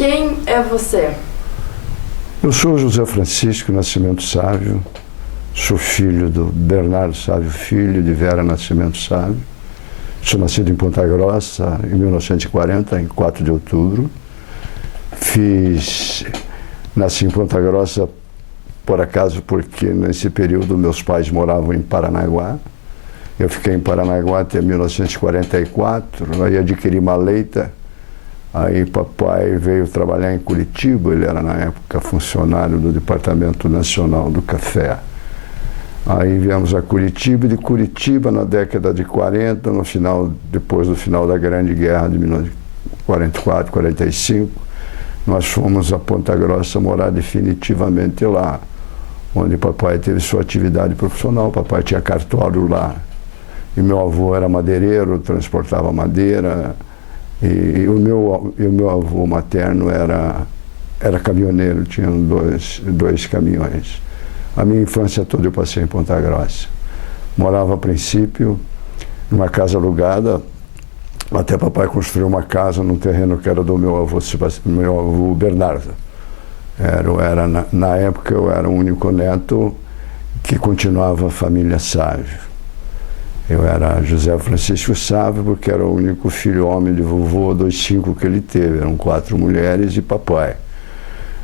Quem é você? Eu sou José Francisco Nascimento Sávio, sou filho do Bernardo Sávio Filho, de Vera Nascimento Sávio. Sou nascido em Ponta Grossa em 1940, em 4 de outubro. Nasci em Ponta Grossa, por acaso, porque nesse período meus pais moravam em Paranaguá. Eu fiquei em Paranaguá até 1944, aí adquiri Maleita. Aí papai veio trabalhar em Curitiba, ele era na época funcionário do Departamento Nacional do Café. Aí viemos a Curitiba, e de Curitiba na década de 40, depois do final da Grande Guerra de 1944, 45, nós fomos a Ponta Grossa morar definitivamente lá, onde papai teve sua atividade profissional. Papai tinha cartório lá, e meu avô era madeireiro, transportava madeira. E o meu avô materno era caminhoneiro, tinha dois caminhões. A minha infância toda eu passei em Ponta Grossa. Morava a princípio numa casa alugada, até papai construiu uma casa num terreno que era do meu avô Bernardo. Na época eu era o único neto que continuava a família Sávio. Eu era José Francisco Sávio, porque era o único filho homem de vovô, 5 que ele teve. Eram 4 mulheres e papai.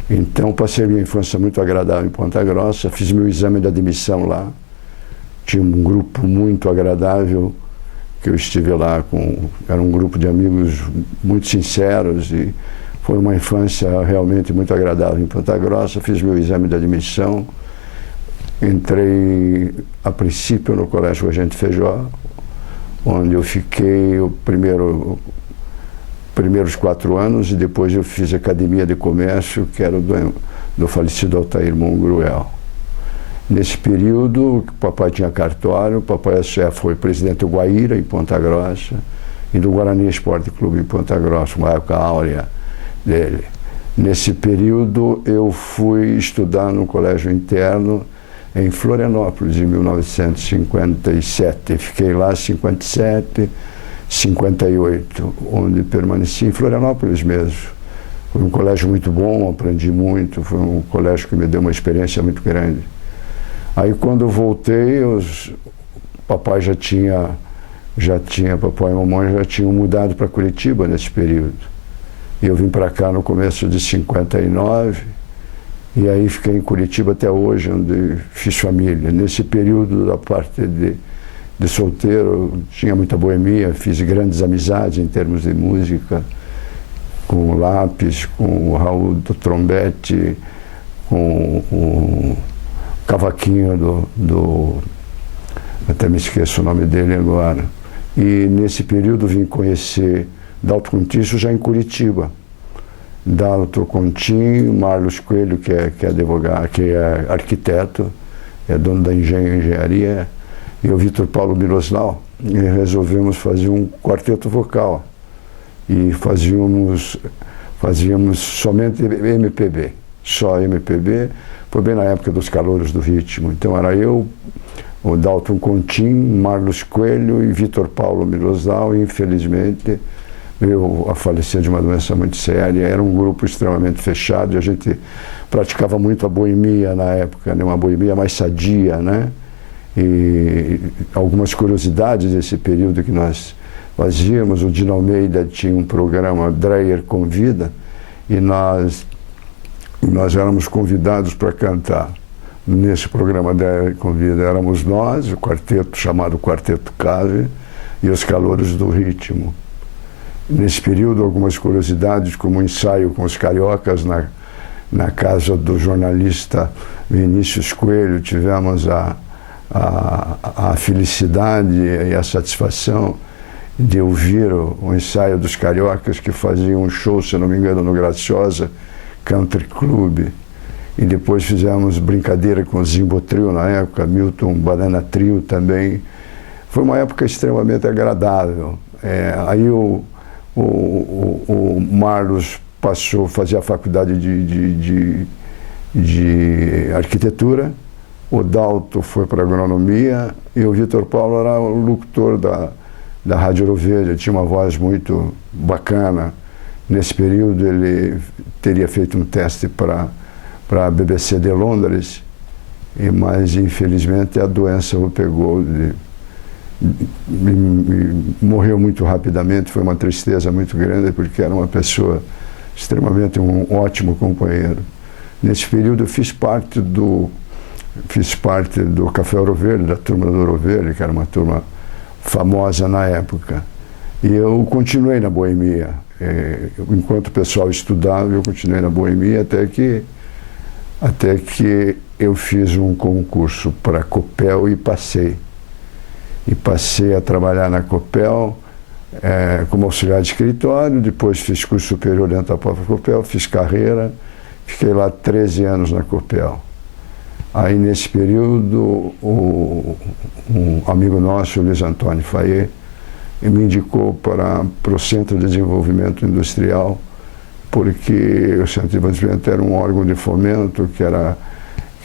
Então, passei minha infância muito agradável em Ponta Grossa, fiz meu exame de admissão lá. Tinha um grupo muito agradável, que eu estive lá era um grupo de amigos muito sinceros, e foi uma infância realmente muito agradável em Ponta Grossa. Fiz meu exame de admissão. Entrei, a princípio, no Colégio Regente Feijó, onde eu fiquei os primeiros 4 anos, e depois eu fiz Academia de Comércio, que era do falecido Altair Mongruel. Nesse período, o papai tinha cartório, o papai foi presidente do Guaíra, em Ponta Grossa, e do Guarani Esporte Clube, em Ponta Grossa, uma época áurea dele. Nesse período, eu fui estudar no colégio interno, em Florianópolis, em 1957. Fiquei lá 57, 58, onde permaneci em Florianópolis mesmo. Foi um colégio muito bom, aprendi muito, foi um colégio que me deu uma experiência muito grande. Aí quando eu voltei, papai papai e mamãe já tinham mudado para Curitiba nesse período. E eu vim para cá no começo de 59, e aí fiquei em Curitiba até hoje, onde fiz família. Nesse período da parte de solteiro, tinha muita boemia, fiz grandes amizades em termos de música, com o Lápis, com o Raul do trombete, com o cavaquinho até me esqueço o nome dele agora. E nesse período vim conhecer Dalto Contício já em Curitiba. Dalto Contício, Marlos Coelho, que é advogado, que é arquiteto, é dono da engenharia, e o Vitor Paulo Miloslau, e resolvemos fazer um quarteto vocal. E fazíamos somente MPB, só MPB, foi bem na época dos calouros do ritmo. Então era eu, o Dalton Contício, Marlos Coelho e Vitor Paulo Miloslau, e infelizmente veio a falecer de uma doença muito séria. Era um grupo extremamente fechado e a gente praticava muito a boemia na época, né? Uma boemia mais sadia, né? E algumas curiosidades desse período que nós fazíamos. O Dino Almeida tinha um programa, Dreyer Convida, e nós éramos convidados para cantar. Nesse programa Dreyer Convida éramos nós, o quarteto chamado Quarteto Cave, e os calouros do ritmo. Nesse período, algumas curiosidades, como o ensaio com os cariocas na casa do jornalista Vinícius Coelho. Tivemos a felicidade e a satisfação de ouvir o ensaio dos cariocas, que faziam um show, se não me engano, no Graciosa Country Club. E depois fizemos brincadeira com o Zimbo Trio na época, Milton Banana Trio também. Foi uma época extremamente agradável. Aí o Marlos passou a fazer a faculdade de arquitetura, o Dalto foi para agronomia, e o Vitor Paulo era o locutor da Rádio Ouro Verde. Ele tinha uma voz muito bacana. Nesse período ele teria feito um teste para a BBC de Londres, mas infelizmente a doença o pegou, morreu muito rapidamente. Foi uma tristeza muito grande, porque era uma pessoa extremamente um ótimo companheiro. Nesse período eu fiz parte do Café Ouro Verde, da turma do Ouro Verde, que era uma turma famosa na época. E eu continuei na boemia. Enquanto o pessoal estudava, eu continuei na boemia até que eu fiz um concurso para a Copel e passei. E passei a trabalhar na Copel como auxiliar de escritório. Depois fiz curso superior dentro da própria Copel, fiz carreira, fiquei lá 13 anos na Copel. Aí, nesse período, um amigo nosso, Luiz Antônio Fayet, me indicou para o Centro de Desenvolvimento Industrial, porque o Centro de Desenvolvimento era um órgão de fomento, que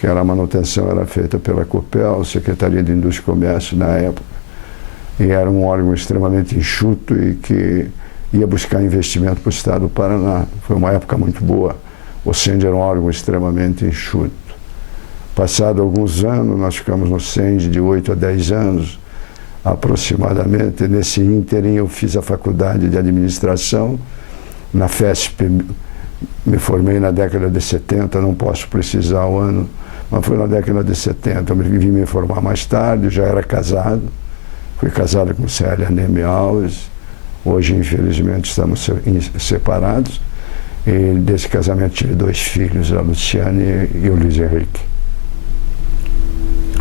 a manutenção era feita pela Copel, Secretaria de Indústria e Comércio na época, e era um órgão extremamente enxuto e que ia buscar investimento para o Estado do Paraná. Foi uma época muito boa. O CEND era um órgão extremamente enxuto. Passado alguns anos, nós ficamos no CEND de 8 a 10 anos, aproximadamente. Nesse ínterim, eu fiz a faculdade de administração na FESP. Me formei na década de 70, não posso precisar o ano, mas foi na década de 70. Eu vim me formar mais tarde, já era casado. Fui casado com Célia Neme Alves. Hoje, infelizmente, estamos separados. E desse casamento tive 2 filhos, a Luciane e o Luiz Henrique.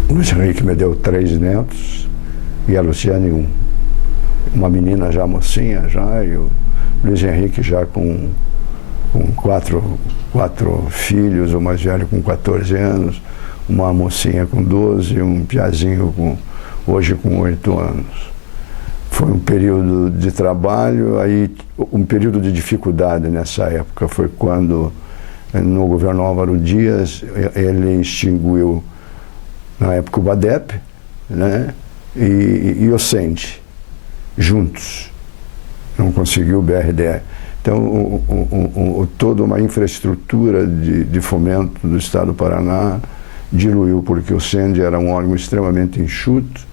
O Luiz Henrique me deu 3 netos e a Luciane 1. Uma menina já mocinha, e o Luiz Henrique já com 4 filhos, o mais velho com 14 anos, uma mocinha com 12 e um piazinho hoje com 8 anos. Foi um período de trabalho, aí um período de dificuldade nessa época. Foi quando, no governo Álvaro Dias, ele extinguiu, na época, o BADEP, né? E o CEND, juntos. Não conseguiu o BRDE. Então, toda uma infraestrutura de fomento do Estado do Paraná diluiu, porque o CEND era um órgão extremamente enxuto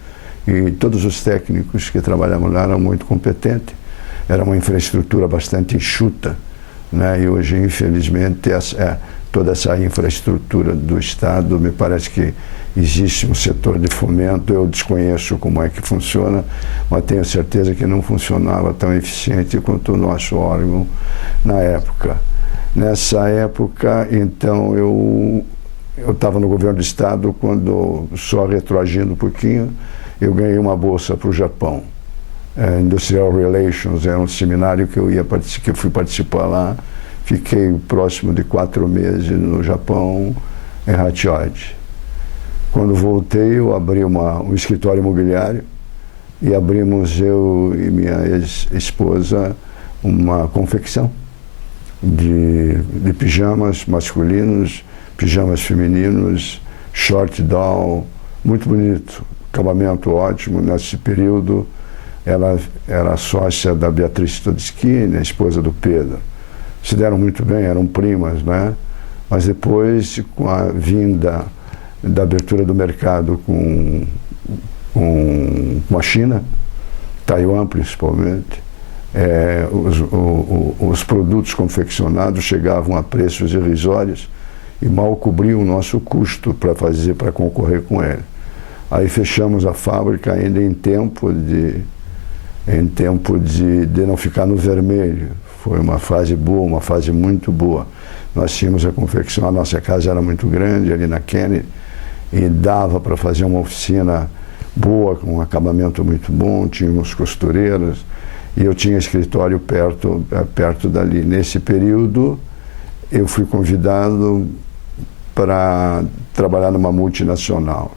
e todos os técnicos que trabalhavam lá eram muito competentes. Era uma infraestrutura bastante enxuta, né? E hoje, infelizmente, toda essa infraestrutura do Estado, me parece que existe um setor de fomento. Eu desconheço como é que funciona, mas tenho certeza que não funcionava tão eficiente quanto o nosso órgão na época. Nessa época, então, eu estava no governo do Estado, quando, só retroagindo um pouquinho, eu ganhei uma bolsa para o Japão. Industrial Relations era um seminário que eu fui participar lá. Fiquei próximo de 4 meses no Japão, em Hachiodi. Quando voltei, eu abri um escritório imobiliário e abrimos, eu e minha ex-esposa, uma confecção de pijamas masculinos, pijamas femininos, short down, muito bonito, acabamento ótimo. Nesse período, ela era sócia da Beatriz Todeschini, a esposa do Pedro. Se deram muito bem, eram primas, né? Mas depois, com a vinda da abertura do mercado com a China, Taiwan principalmente, os produtos confeccionados chegavam a preços irrisórios e mal cobriam o nosso custo para concorrer com ele. Aí fechamos a fábrica ainda em tempo de não ficar no vermelho. Foi uma fase boa, uma fase muito boa. Nós tínhamos a confecção, a nossa casa era muito grande ali na Kennedy, e dava para fazer uma oficina boa, com um acabamento muito bom, tínhamos costureiras, e eu tinha escritório perto dali. Nesse período, eu fui convidado para trabalhar numa multinacional.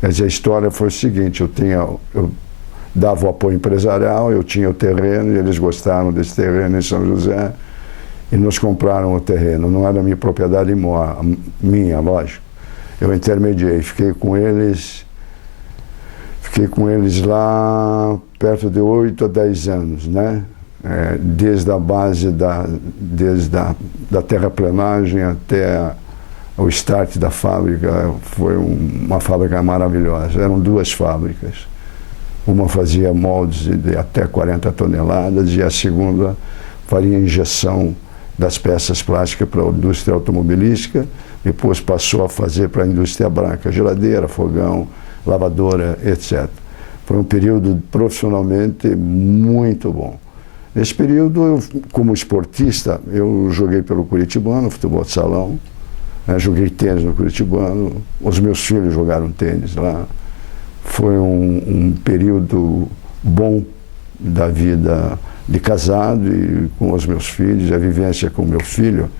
Quer dizer, a história foi o seguinte: eu dava o apoio empresarial, eu tinha o terreno, e eles gostaram desse terreno em São José, e nos compraram o terreno. Não era minha propriedade minha, lógico. Eu intermediei, fiquei com eles lá perto de 8 a 10 anos, né? Desde a base da terraplenagem até o start da fábrica, foi uma fábrica maravilhosa. Eram duas fábricas. Uma fazia moldes de até 40 toneladas e a segunda faria injeção das peças plásticas para a indústria automobilística, depois passou a fazer para a indústria branca, geladeira, fogão, lavadora, etc. Foi um período profissionalmente muito bom. Nesse período, eu, como esportista, eu joguei pelo Curitibano, futebol de salão, joguei tênis no Curitibano, os meus filhos jogaram tênis lá. Foi um período bom da vida de casado e com os meus filhos, a vivência com o meu filho.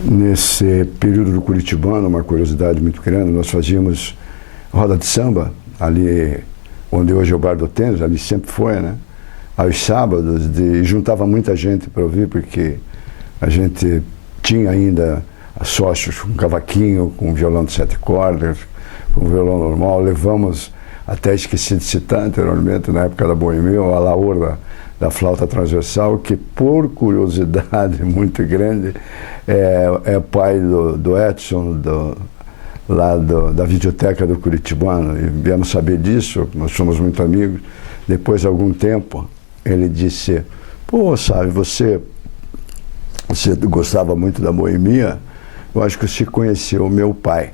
Nesse período do Curitibano, uma curiosidade muito grande, nós fazíamos roda de samba, ali onde hoje é o Bar do Tênis, ali sempre foi, né? Aos sábados, juntava muita gente para ouvir, porque a gente tinha ainda sócios com cavaquinho, com violão de 7 cordas, com violão normal. Levamos, até esqueci de citar anteriormente, na época da Boemia, a Laor da flauta transversal, que por curiosidade muito grande é pai do Edson, da videoteca do Curitibano, e viemos saber disso, nós somos muito amigos. Depois de algum tempo, ele disse: pô, sabe, você gostava muito da Boemia, eu acho que você conheceu o meu pai.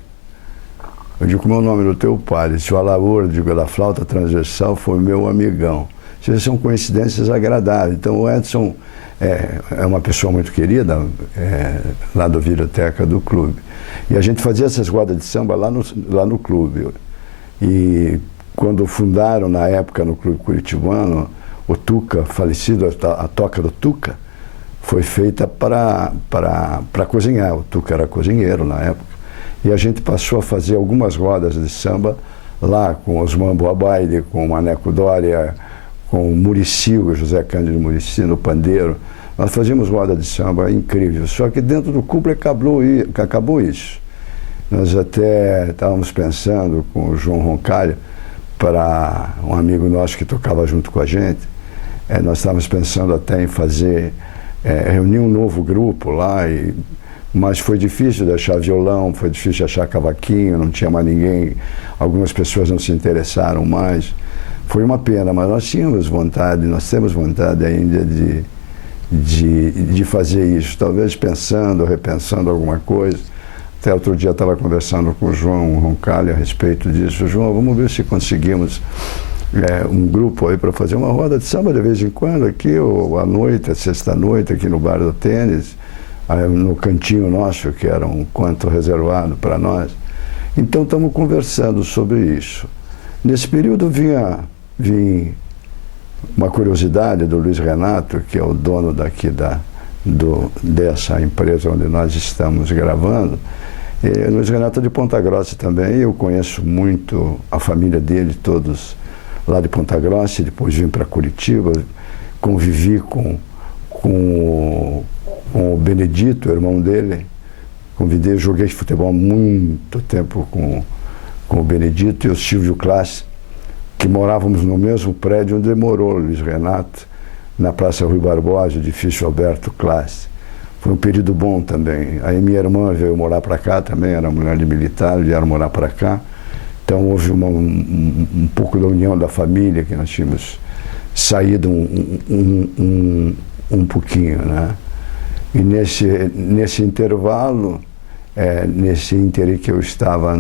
Eu digo: como é o nome do teu pai? Ele disse: o Alaor, digo, da flauta transversal, foi meu amigão. Essas são coincidências agradáveis. Então o Edson é uma pessoa muito querida, lá da videoteca do clube. E a gente fazia essas rodas de samba lá no clube. E quando fundaram, na época, no Clube Curitibano, o Tuca, falecido, a toca do Tuca, foi feita para cozinhar. O Tuca era cozinheiro na época. E a gente passou a fazer algumas rodas de samba lá com os Mambo Abaide, com o Maneco Dória, com o Muricy, o José Cândido Muricy, no pandeiro. Nós fazíamos roda de samba incrível. Só que dentro do clube acabou isso. Nós até estávamos pensando com o João Roncalha, para um amigo nosso que tocava junto com a gente, nós estávamos pensando até em fazer, reunir um novo grupo lá, mas foi difícil de achar violão, foi difícil de achar cavaquinho, não tinha mais ninguém, algumas pessoas não se interessaram mais. Foi uma pena, mas nós temos vontade ainda de fazer isso, talvez pensando, repensando alguma coisa. Até outro dia estava conversando com o João Roncalha a respeito disso. João, vamos ver se conseguimos um grupo aí para fazer uma roda de samba de vez em quando aqui, ou à noite, sexta-noite, aqui no Bar do Tênis, no cantinho nosso, que era um canto reservado para nós. Então estamos conversando sobre isso. Nesse período vinha uma curiosidade do Luiz Renato, que é o dono daqui dessa empresa onde nós estamos gravando. E Luiz Renato é de Ponta Grossa também, eu conheço muito a família dele, todos lá de Ponta Grossa, e depois vim para Curitiba, convivi com o Benedito, o irmão dele, joguei futebol há muito tempo com o Benedito e o Silvio Classe, que morávamos no mesmo prédio onde morou o Luiz Renato, na Praça Rui Barbosa, edifício Alberto Classe. Foi um período bom também. Aí minha irmã veio morar para cá também, era mulher de militar, vieram morar para cá. Então houve um pouco da união da família, que nós tínhamos saído um pouquinho, né? E nesse intervalo, nesse ínterim que eu estava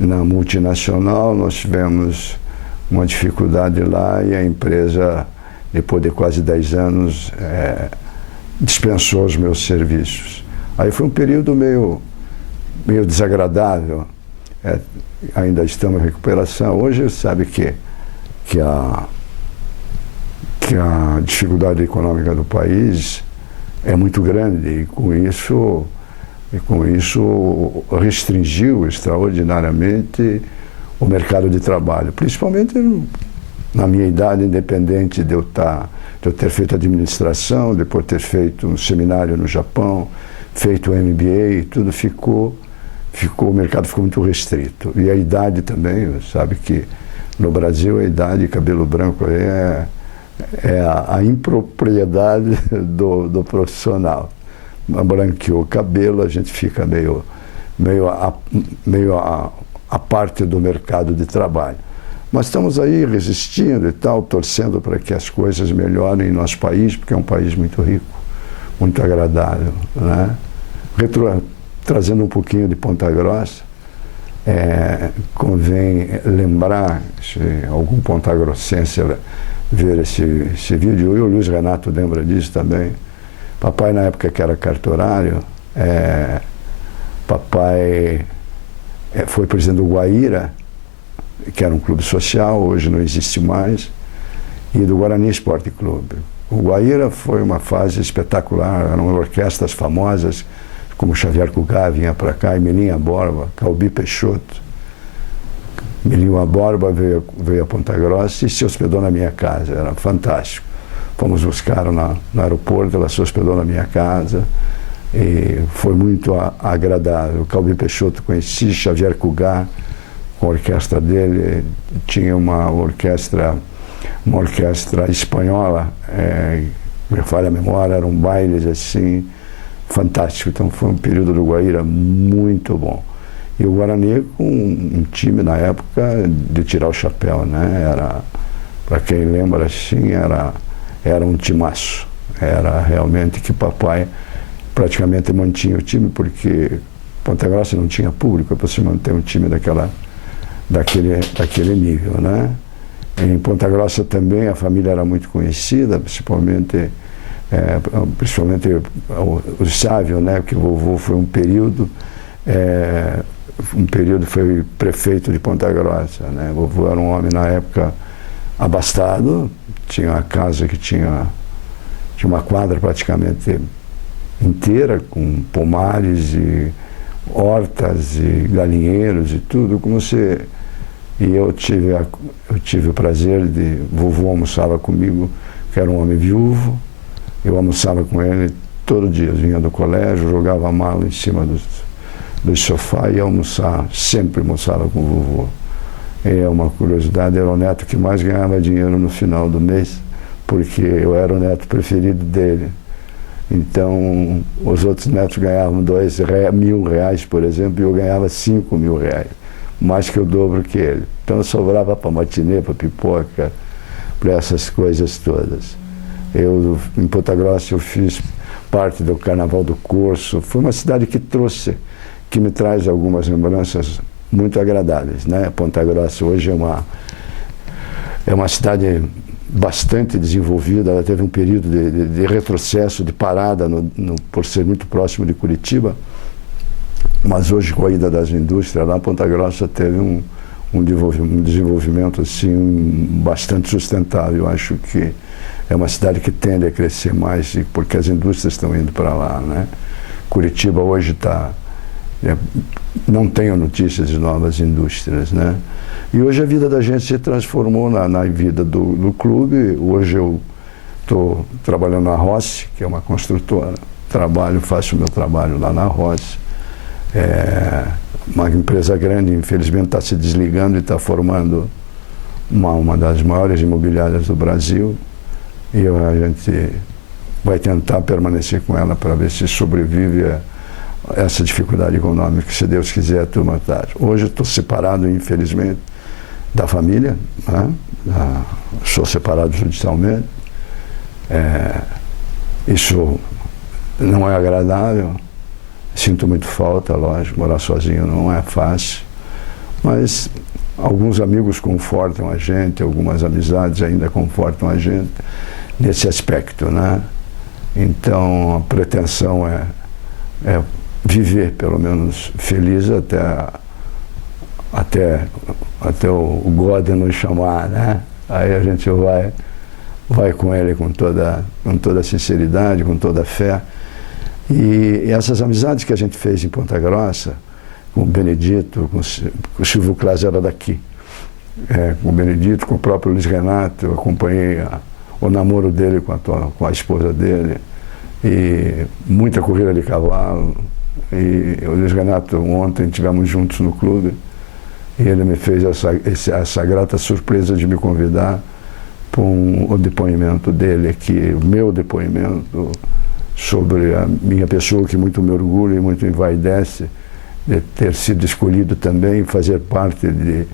na multinacional, nós tivemos uma dificuldade lá e a empresa, depois de quase 10 anos, dispensou os meus serviços. Aí foi um período meio desagradável. Ainda estamos em recuperação. Hoje sabe que a dificuldade econômica do país é muito grande e com isso restringiu extraordinariamente o mercado de trabalho, principalmente na minha idade, independente de eu ter feito administração, depois ter feito um seminário no Japão, feito MBA, tudo o mercado ficou muito restrito. E a idade também, sabe que no Brasil a idade, cabelo branco é a impropriedade do profissional. branqueou o cabelo, a gente fica meio a parte do mercado de trabalho. Mas estamos aí resistindo e tal, torcendo para que as coisas melhorem em nosso país, porque é um país muito rico, muito agradável, né? Trazendo um pouquinho de Ponta Grossa, convém lembrar, se algum pontagrossense ver esse vídeo, e o Luiz Renato lembra disso também. Papai, na época que era cartorário, papai foi presidente do Guaíra, que era um clube social, hoje não existe mais, e do Guarani Esporte Clube. O Guaíra foi uma fase espetacular, eram orquestras famosas, como Xavier Cugat vinha para cá, e Melinha Borba, Calbi Peixoto. Melinha Borba veio a Ponta Grossa e se hospedou na minha casa, era fantástico. Fomos buscar no aeroporto, ela se hospedou na minha casa e foi muito agradável. Calbi Peixoto conheci, Xavier Cugat, com a orquestra dele, tinha uma orquestra espanhola, me falha a memória, eram bailes assim, fantástico. Então foi um período do Guaíra muito bom. E o Guarani com um time na época de tirar o chapéu, né? Para quem lembra assim, era um timaço. Era realmente que papai praticamente mantinha o time, porque Ponta Grossa não tinha público para se manter um time daquele nível, né? Em Ponta Grossa também a família era muito conhecida, principalmente o Sávio, né? Que o vovô foi um período foi prefeito de Ponta Grossa, né? O vovô era um homem na época abastado, tinha uma casa que tinha uma quadra praticamente inteira, com pomares e hortas e galinheiros e tudo, e eu tive o prazer de... Vovô almoçava comigo, que era um homem viúvo, eu almoçava com ele todo dia, vinha do colégio, jogava a mala em cima do sofá e ia almoçar, sempre almoçava com o vovô. E é uma curiosidade, era o neto que mais ganhava dinheiro no final do mês, porque eu era o neto preferido dele. Então, os outros netos ganhavam R$2.000, por exemplo, e eu ganhava R$5.000, mais que o dobro que ele. Então, sobrava para matinê, para pipoca, para essas coisas todas. Em Ponta Grossa, eu fiz parte do Carnaval do Corso. Foi uma cidade que me traz algumas lembranças muito agradáveis, né? Ponta Grossa hoje é uma cidade bastante desenvolvida. Ela teve um período de retrocesso, de parada, por ser muito próximo de Curitiba, mas hoje, com a ida das indústrias, lá Ponta Grossa teve um desenvolvimento assim, bastante sustentável. Eu acho que é uma cidade que tende a crescer mais, porque as indústrias estão indo para lá, né? Curitiba hoje não tenho notícias de novas indústrias, né? E hoje a vida da gente se transformou na vida do clube. Hoje eu estou trabalhando na Rossi, que é uma construtora. Faço o meu trabalho lá na Rossi. Uma empresa grande, infelizmente está se desligando e está formando uma das maiores imobiliárias do Brasil. E a gente vai tentar permanecer com ela para ver se sobrevive a essa dificuldade econômica, se Deus quiser, a turma tá. Hoje eu estou separado, infelizmente, da família, né? Sou separado judicialmente. Isso não é agradável, sinto muito falta, lógico, morar sozinho não é fácil, mas alguns amigos confortam a gente, algumas amizades ainda confortam a gente nesse aspecto, né? Então a pretensão é viver pelo menos feliz até o God nos chamar, né? Aí a gente vai com ele com toda sinceridade, com toda fé. E essas amizades que a gente fez em Ponta Grossa, com o Benedito, com o Silvio Klaas era daqui, com o Benedito, com o próprio Luiz Renato, eu acompanhei o namoro dele com a esposa dele, e muita corrida de cavalo. E o Luiz Renato, ontem estivemos juntos no clube, e ele me fez essa grata surpresa de me convidar para o depoimento dele aqui, o meu depoimento sobre a minha pessoa, que muito me orgulha e muito envaidece de ter sido escolhido também fazer parte de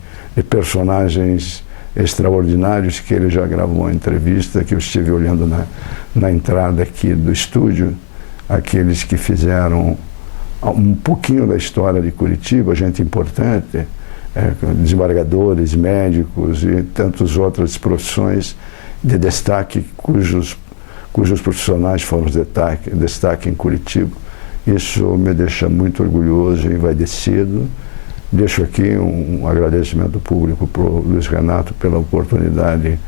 personagens extraordinários que ele já gravou em entrevista, que eu estive olhando na entrada aqui do estúdio, aqueles que fizeram um pouquinho da história de Curitiba, gente importante, desembargadores, médicos e tantas outras profissões de destaque cujos profissionais foram destaque em Curitiba. Isso me deixa muito orgulhoso e envaidecido. Deixo aqui um agradecimento público para o Luiz Renato pela oportunidade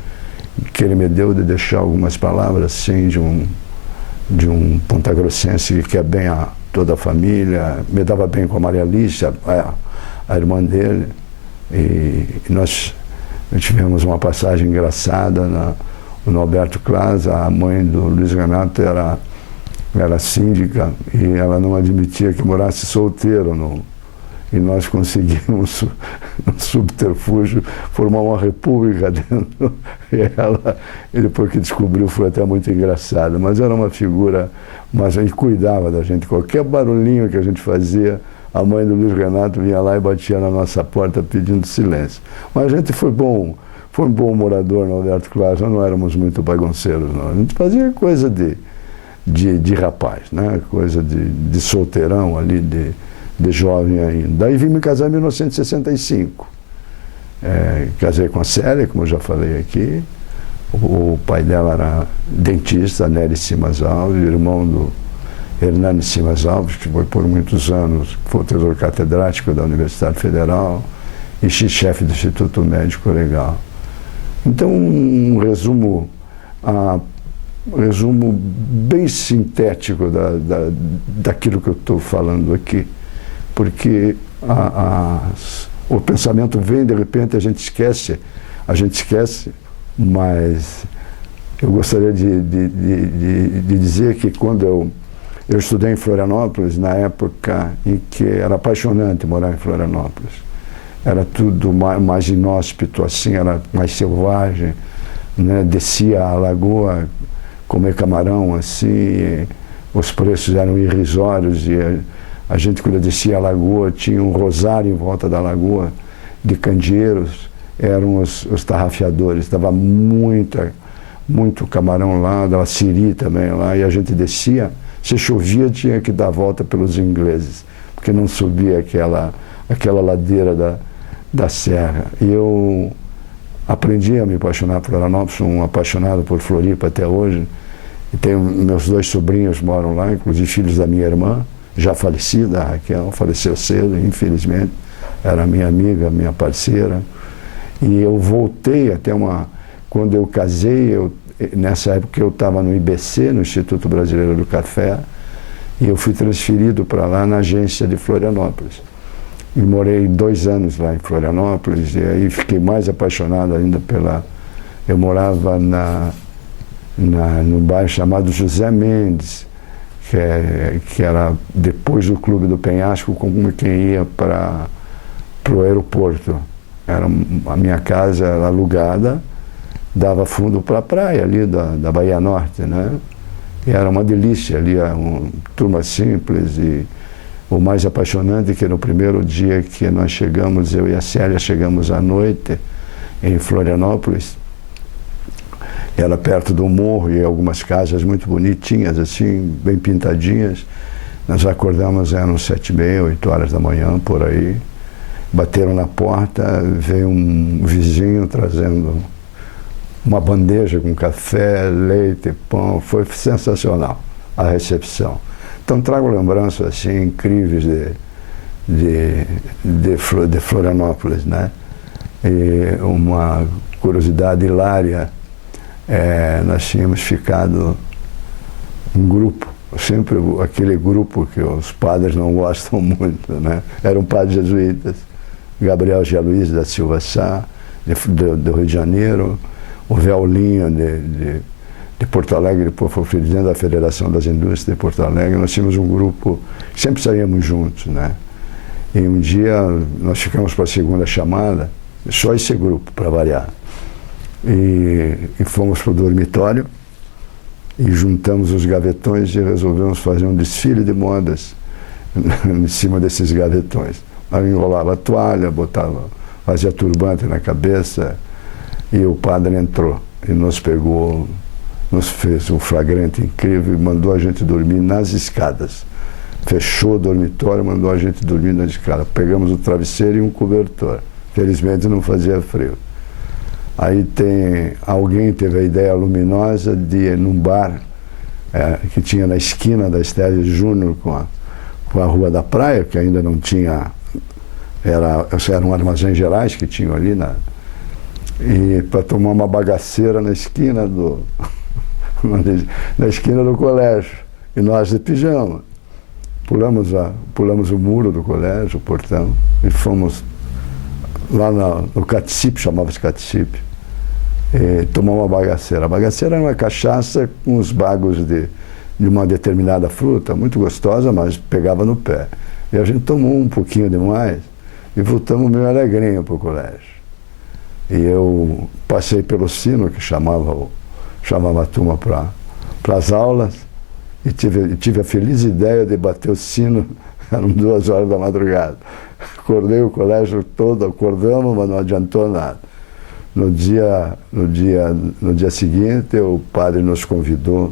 que ele me deu de deixar algumas palavras assim, de um pontagrossense que quer bem a toda a família, me dava bem com a Maria Alice, a irmã dele, e nós tivemos uma passagem engraçada no Alberto Class. A mãe do Luiz Renato era síndica e ela não admitia que morasse solteiro, e nós conseguimos, no subterfúgio, formar uma república dentro. E depois que descobriu, foi até muito engraçado. Mas era uma figura, mas ele cuidava da gente. Qualquer barulhinho que a gente fazia, a mãe do Luiz Renato vinha lá e batia na nossa porta pedindo silêncio. Mas a gente foi um bom morador no Alberto Class, nós não éramos muito bagunceiros, não. A gente fazia coisa de rapaz, né? Coisa de solteirão ali, de jovem ainda. Daí vim me casar em 1965. Casei com a Célia, como eu já falei aqui. O pai dela era dentista, Nery Simas Alves, irmão do Hernani Simas Alves, que foi por muitos anos professor catedrático da Universidade Federal e chefe do Instituto Médico Legal. Então, um resumo bem sintético daquilo que eu estou falando aqui, porque o pensamento vem, de repente a gente esquece, mas eu gostaria de dizer que quando eu estudei em Florianópolis, na época em que era apaixonante morar em Florianópolis, era tudo mais inóspito, assim, era mais selvagem, né? Descia a lagoa, comer camarão, assim, os preços eram irrisórios, e a gente, quando descia a lagoa, tinha um rosário em volta da lagoa de candeeiros, eram os tarrafiadores, dava muito camarão lá, dava siri também lá, e a gente descia, se chovia tinha que dar a volta pelos ingleses, porque não subia aquela ladeira da serra. E eu aprendi a me apaixonar por Florianópolis, sou um apaixonado por Floripa até hoje, e tenho meus 2 sobrinhos moram lá, inclusive filhos da minha irmã, já falecida, a Raquel, faleceu cedo, infelizmente, era minha amiga, minha parceira, e eu voltei até quando eu casei, nessa época eu estava no IBC, no Instituto Brasileiro do Café, e eu fui transferido para lá na agência de Florianópolis. E morei 2 anos lá em Florianópolis, e aí fiquei mais apaixonado ainda eu morava no bairro chamado José Mendes, que era depois do Clube do Penhasco, como quem ia para o aeroporto. A minha casa era alugada, dava fundo para a praia ali da Bahia Norte, né? E era uma delícia ali, uma turma simples, e o mais apaixonante é que no primeiro dia que nós chegamos, eu e a Célia chegamos à noite em Florianópolis, era perto do morro e algumas casas muito bonitinhas, assim, bem pintadinhas. Nós acordamos, eram 7h30, 8 horas da manhã, por aí. Bateram na porta, veio um vizinho trazendo uma bandeja com café, leite, pão. Foi sensacional a recepção. Então trago lembranças assim incríveis de Florianópolis, né? E uma curiosidade hilária, nós tínhamos ficado um grupo, sempre aquele grupo que os padres não gostam muito, né? Eram padres jesuítas, Gabriel Gialuís da Silva Sá, do Rio de Janeiro, o Veolinho de Porto Alegre, foi presidente da Federação das Indústrias de Porto Alegre. Nós tínhamos um grupo, sempre saíamos juntos, né? E um dia nós ficamos para a segunda chamada, só esse grupo, para variar. E fomos para o dormitório, e juntamos os gavetões e resolvemos fazer um desfile de modas em cima desses gavetões. Aí enrolava a toalha, fazia turbante na cabeça, e o padre entrou e nos pegou, nos fez um flagrante incrível e mandou a gente dormir nas escadas. Fechou o dormitório, mandou a gente dormir nas escadas. Pegamos o travesseiro e um cobertor. Felizmente não fazia frio. Aí alguém teve a ideia luminosa de ir num bar que tinha na esquina da Estéreo Júnior com a Rua da Praia, que ainda não tinha, eram armazéns gerais que tinham ali, e para tomar uma bagaceira na esquina na esquina do colégio. E nós de pijama. Pulamos o muro do colégio, o portão, e fomos lá no Caticipe, chamava-se Caticipe, tomar uma bagaceira. A bagaceira era uma cachaça com os bagos de uma determinada fruta, muito gostosa, mas pegava no pé. E a gente tomou um pouquinho demais e voltamos meio alegrinho para o colégio. E eu passei pelo sino, que chamava a turma para as aulas, e tive a feliz ideia de bater o sino, eram 2 horas da madrugada. Acordei o colégio todo, acordamos, mas não adiantou nada. No dia seguinte, o padre nos convidou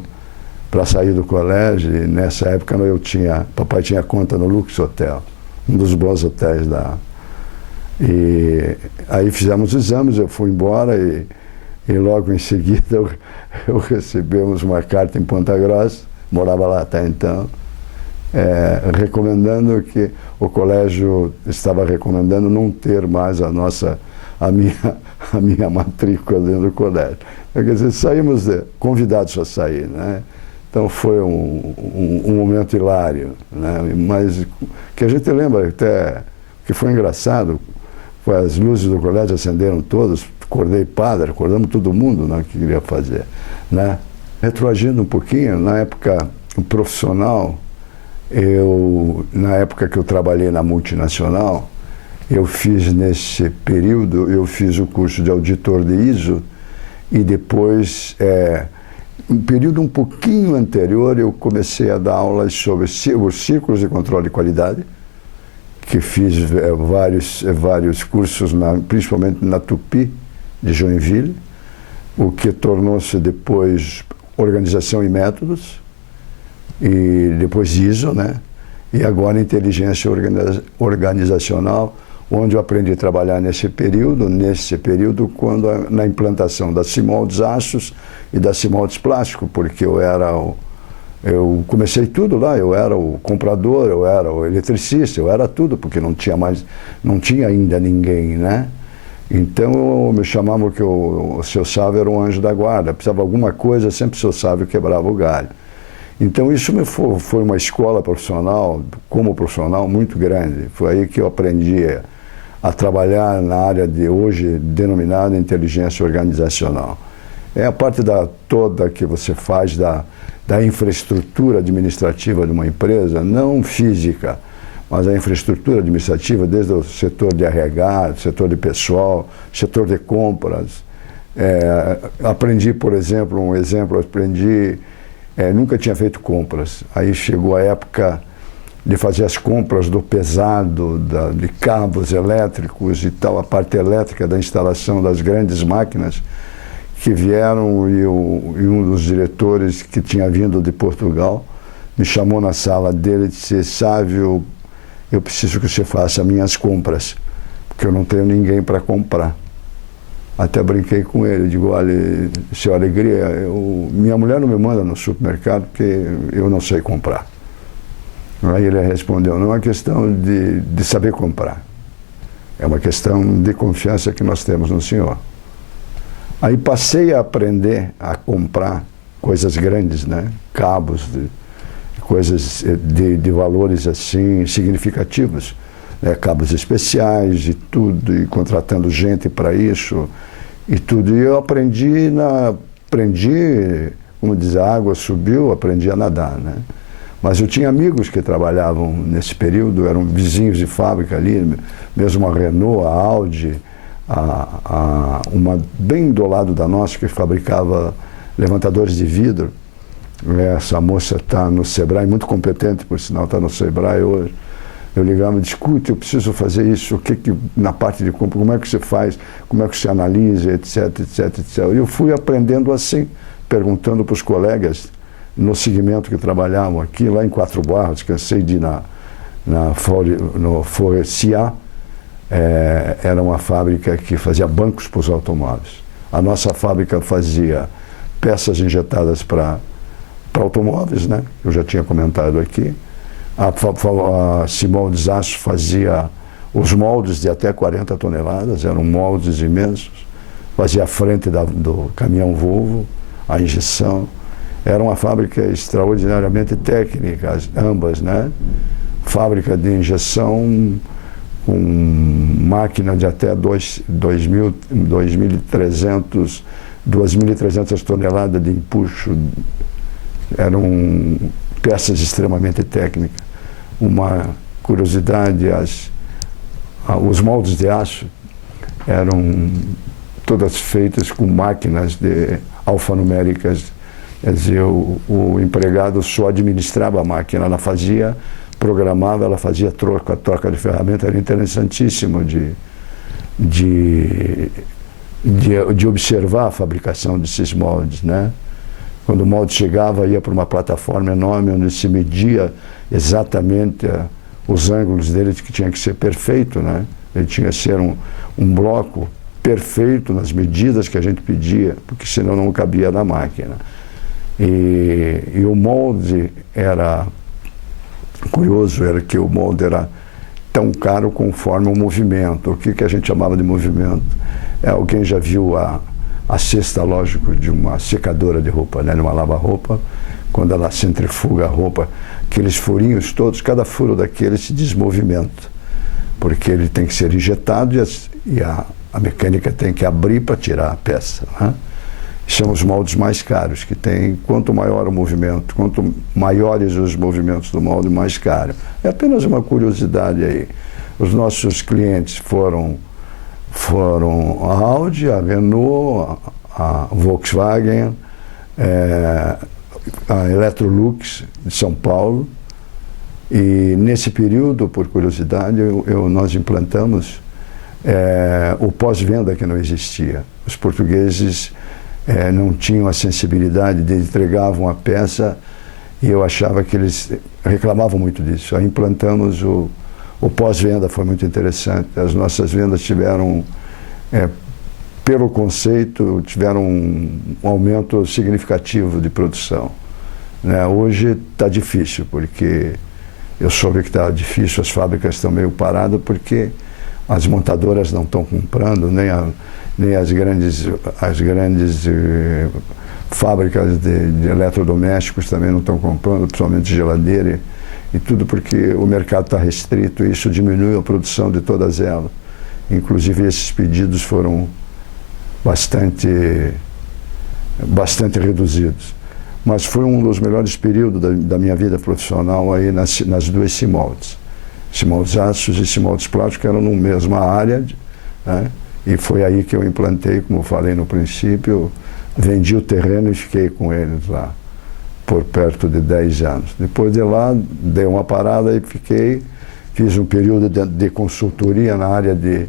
para sair do colégio, e nessa época papai tinha conta no Lux Hotel, um dos bons hotéis E aí fizemos os exames, eu fui embora e logo em seguida eu recebemos uma carta em Ponta Grossa, morava lá até então, recomendando que o colégio estava recomendando não ter mais a minha matrícula dentro do colégio. Quer dizer, saímos convidados a sair, né? Então foi um momento hilário, né? Mas que a gente lembra até que foi engraçado, as luzes do colégio acenderam todas, acordei padre, acordamos todo mundo, né, que queria fazer, né? Retroagindo um pouquinho, na época profissional, na época que eu trabalhei na multinacional, eu fiz nesse período, o curso de auditor de ISO, e depois, um período um pouquinho anterior, eu comecei a dar aulas sobre os círculos de controle de qualidade, que fiz vários cursos, principalmente na Tupi, de Joinville, o que tornou-se depois Organização e Métodos, e depois ISO, né? E agora Inteligência Organizacional, onde eu aprendi a trabalhar nesse período, na implantação da Simoldes Aços e da Simoldes Plástico, porque eu comecei tudo lá, eu era o comprador, eu era o eletricista, eu era tudo, porque não tinha ainda ninguém, né? Então me chamavam que o seu Sávio era um anjo da guarda, precisava de alguma coisa, sempre o seu Sávio quebrava o galho. Então isso foi uma escola profissional, como profissional, muito grande. Foi aí que eu aprendi a trabalhar na área de hoje denominada inteligência organizacional. É a parte toda que você faz da infraestrutura administrativa de uma empresa, não física, mas a infraestrutura administrativa, desde o setor de RH, setor de pessoal, setor de compras. Aprendi, por exemplo, nunca tinha feito compras. Aí chegou a época de fazer as compras do pesado, de cabos elétricos e tal, a parte elétrica da instalação das grandes máquinas que vieram, e um dos diretores que tinha vindo de Portugal me chamou na sala dele e disse: Sávio, eu preciso que você faça minhas compras, porque eu não tenho ninguém para comprar. Até brinquei com ele, digo: olha, seu Alegria, minha mulher não me manda no supermercado porque eu não sei comprar. Aí ele respondeu: não é uma questão de saber comprar, é uma questão de confiança que nós temos no senhor. Aí passei a aprender a comprar coisas grandes, né? Cabos, coisas de valores assim significativos, né? Cabos especiais e tudo, e contratando gente para isso e tudo. E eu aprendi, como diz, a água subiu, aprendi a nadar, né? Mas eu tinha amigos que trabalhavam nesse período, eram vizinhos de fábrica ali, mesmo a Renault, a Audi, uma bem do lado da nossa, que fabricava levantadores de vidro. Essa moça está no Sebrae, muito competente, por sinal, está no Sebrae hoje. Eu ligava e disse, escute, eu preciso fazer isso, o que na parte de compra, como é que você faz, como é que você analisa, etc, etc, etc. E eu fui aprendendo assim, perguntando para os colegas no segmento que trabalhavam aqui, lá em Quatro Barras, cansei de ir no Forcia, era uma fábrica que fazia bancos para os automóveis. A nossa fábrica fazia peças injetadas para automóveis, né? Eu já tinha comentado aqui. A Simoldes Aço fazia os moldes de até 40 toneladas, eram moldes imensos. Fazia a frente do caminhão Volvo, a injeção. Era uma fábrica extraordinariamente técnica, ambas, né? Fábrica de injeção com máquina de até 2.300 toneladas de empuxo. Eram peças extremamente técnicas. Uma curiosidade, os moldes de aço eram todas feitas com máquinas alfanuméricas. Quer dizer, o empregado só administrava a máquina, ela fazia, programava, ela fazia troca de ferramenta. Era interessantíssimo de observar a fabricação desses moldes, né? Quando o molde chegava, ia para uma plataforma enorme, onde se media exatamente os ângulos dele, que tinha que ser perfeito, né? Ele tinha que ser um bloco perfeito nas medidas que a gente pedia, porque senão não cabia na máquina. E o molde era curioso, era que o molde era tão caro conforme o movimento. O que a gente chamava de movimento? Alguém já viu a cesta, lógico, de uma secadora de roupa, né? Numa lava-roupa, quando ela centrifuga a roupa, aqueles furinhos todos, cada furo daquele se desmovimenta, porque ele tem que ser injetado e a mecânica tem que abrir para tirar a peça, né? São os moldes mais caros que tem. Quanto maior o movimento, quanto maiores os movimentos do molde, mais caro. É apenas uma curiosidade aí. Os nossos clientes foram a Audi, a Renault, a Volkswagen, a Electrolux de São Paulo. E nesse período, por curiosidade, nós implantamos o pós-venda, que não existia. Os portugueses não tinham a sensibilidade, entregavam a peça e eu achava que eles reclamavam muito disso. Aí implantamos o pós-venda, foi muito interessante. As nossas vendas tiveram, pelo conceito, tiveram um aumento significativo de produção, né? Hoje está difícil, porque eu soube que está difícil, as fábricas estão meio paradas, porque as montadoras não estão comprando, nem as grandes fábricas de eletrodomésticos também não estão comprando, principalmente geladeira e tudo, porque o mercado está restrito e isso diminui a produção de todas elas. Inclusive esses pedidos foram bastante reduzidos. Mas foi um dos melhores períodos da minha vida profissional aí nas duas Simoldes. Simoldes Aços e Simoldes Plásticos eram na mesma área, né? E foi aí que eu implantei, como eu falei no princípio, vendi o terreno e fiquei com eles lá por perto de 10 anos. Depois de lá, dei uma parada e fiz um período de consultoria na área de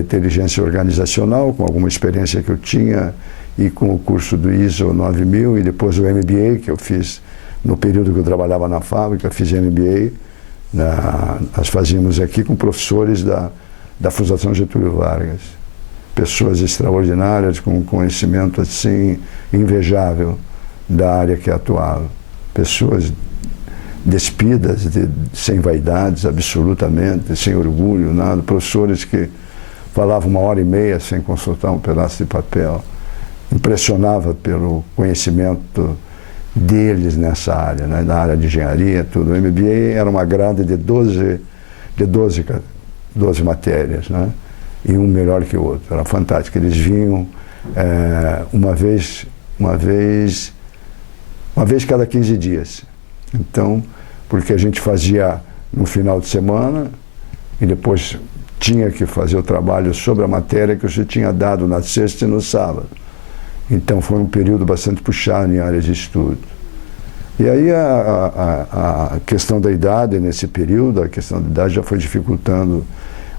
inteligência organizacional, com alguma experiência que eu tinha, e com o curso do ISO 9000, e depois o MBA, que eu fiz no período que eu trabalhava na fábrica, fiz MBA, nós fazíamos aqui com professores da Fundação Getúlio Vargas, pessoas extraordinárias, com um conhecimento assim invejável da área que atuava, pessoas despidas, sem vaidades, absolutamente, sem orgulho, nada, professores que falavam 1h30 sem consultar um pedaço de papel. Impressionava pelo conhecimento deles nessa área, né, na área de engenharia, tudo. O MBA era uma grade de 12 matérias, né, e um melhor que o outro. Era fantástico. Eles vinham uma vez cada 15 dias. Então, porque a gente fazia no final de semana e depois tinha que fazer o trabalho sobre a matéria que você tinha dado na sexta e no sábado. Então foi um período bastante puxado em área de estudo. E aí a questão da idade nesse período, a questão da idade já foi dificultando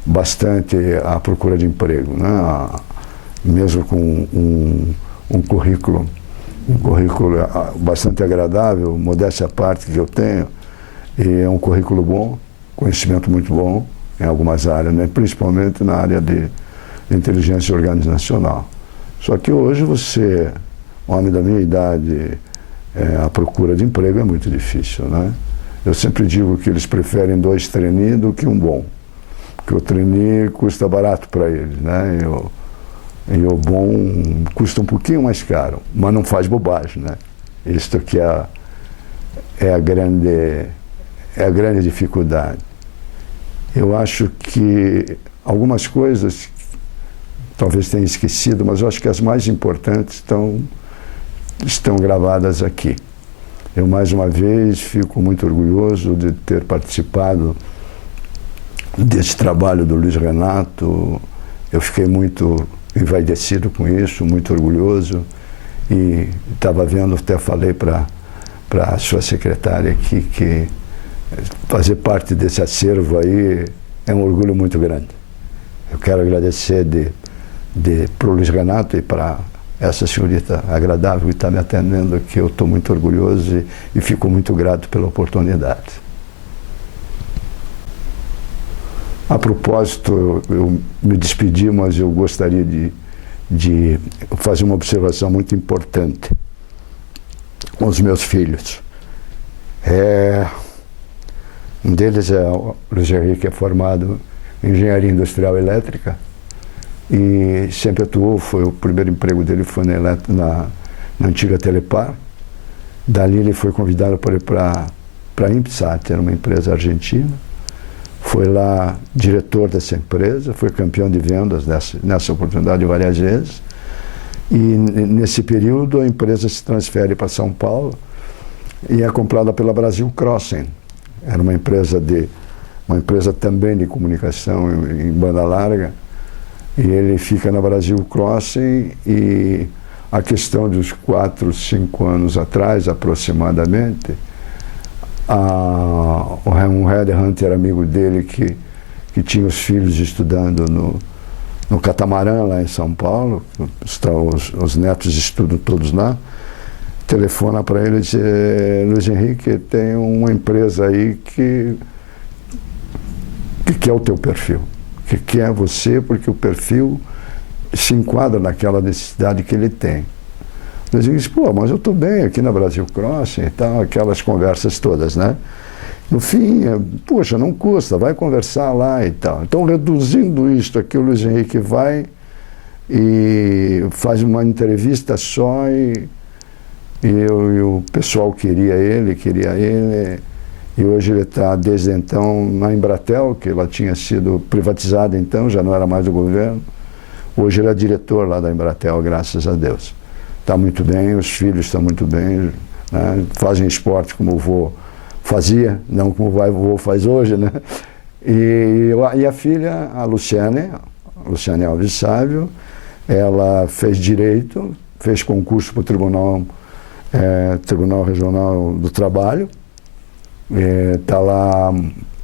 bastante a procura de emprego, né? Mesmo com um currículo bastante agradável, modéstia à parte que eu tenho, e é um currículo bom, conhecimento muito bom em algumas áreas, né? Principalmente na área de inteligência organizacional. Só que hoje você, homem da minha idade, a procura de emprego é muito difícil, né? Eu sempre digo que eles preferem 2 trainee do que um bom, porque o trainee custa barato para eles, né? E o bom custa um pouquinho mais caro, mas não faz bobagem, né? Isto que é a grande dificuldade. Eu acho que algumas coisas talvez tenha esquecido, mas eu acho que as mais importantes estão gravadas aqui. Eu, mais uma vez, fico muito orgulhoso de ter participado desse trabalho do Luiz Renato. Eu fiquei muito envaidecido com isso, muito orgulhoso, e estava vendo, até falei para a sua secretária aqui, que fazer parte desse acervo aí é um orgulho muito grande. Eu quero agradecer para o Luiz Renato e para essa senhorita agradável que está me atendendo aqui. Eu estou muito orgulhoso e fico muito grato pela oportunidade. A propósito, eu me despedi, mas eu gostaria de fazer uma observação muito importante com os meus filhos. Um deles é o Luiz Henrique, que é formado em Engenharia Industrial Elétrica e sempre atuou, o primeiro emprego dele foi na antiga Telepar. Dali ele foi convidado para ir para a INPSAT, era uma empresa argentina. Foi lá diretor dessa empresa, foi campeão de vendas nessa oportunidade várias vezes. E nesse período a empresa se transfere para São Paulo e é comprada pela Brasil Crossing. Era uma empresa também de comunicação em banda larga. E ele fica na Brasil Crossing e a questão dos 4, 5 anos atrás, aproximadamente, um headhunter amigo dele que tinha os filhos estudando no Catamarã, lá em São Paulo, os netos estudam todos lá, telefona para ele e diz: Luiz Henrique, tem uma empresa aí que quer o teu perfil, que quer você porque o perfil se enquadra naquela necessidade que ele tem. Luiz Henrique disse: pô, mas eu estou bem aqui na Brasil Crossing e tal, aquelas conversas todas, né? No fim, poxa, não custa, vai conversar lá e tal. Então, reduzindo isto aqui, o Luiz Henrique vai e faz uma entrevista só e o pessoal queria ele, e hoje ele está, desde então, na Embratel, que ela tinha sido privatizada então, já não era mais do governo. Hoje ele é diretor lá da Embratel, graças a Deus. Está muito bem, os filhos estão muito bem, né? Fazem esporte como o vô fazia, não como o vô faz hoje, né? E a filha, a Luciane Alves Sávio, ela fez Direito, fez concurso para o Tribunal Regional do Trabalho, está lá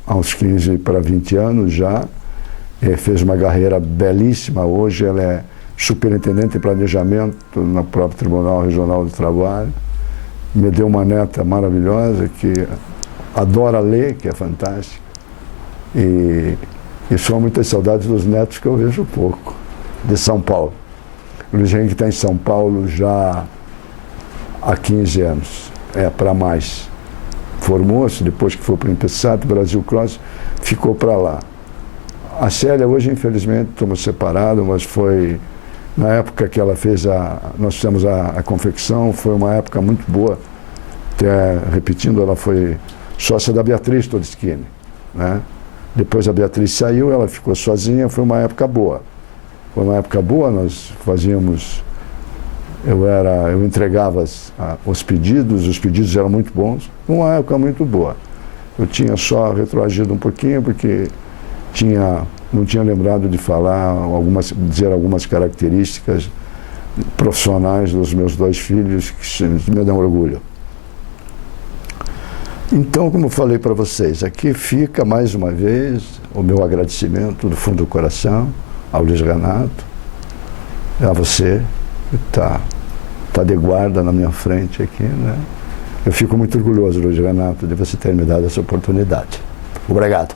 há uns 15 para 20 anos já, fez uma carreira belíssima. Hoje ela é superintendente de planejamento no próprio Tribunal Regional do Trabalho. Me deu uma neta maravilhosa que adora ler, que é fantástica. E são muitas saudades dos netos que eu vejo pouco, de São Paulo. O Luiz Henrique está em São Paulo já há 15 anos, para mais. Formou-se, depois que foi para o INPSAT, Brasil Cross, ficou para lá. A Célia hoje, infelizmente, estamos separados, mas foi na época que ela fez nós fizemos a confecção, foi uma época muito boa. Até repetindo, ela foi sócia da Beatriz Todeschini, né? Depois a Beatriz saiu, ela ficou sozinha, foi uma época boa. Foi uma época boa, nós fazíamos... Eu entregava os pedidos eram muito bons, uma época muito boa. Eu tinha só retroagido um pouquinho, porque não tinha lembrado de dizer algumas características profissionais dos meus 2 filhos que me dão orgulho. Então, como eu falei para vocês, aqui fica mais uma vez o meu agradecimento do fundo do coração ao Luiz Renato, a você que está de guarda na minha frente aqui, né? Eu fico muito orgulhoso, Luiz Renato, de você ter me dado essa oportunidade. Obrigado.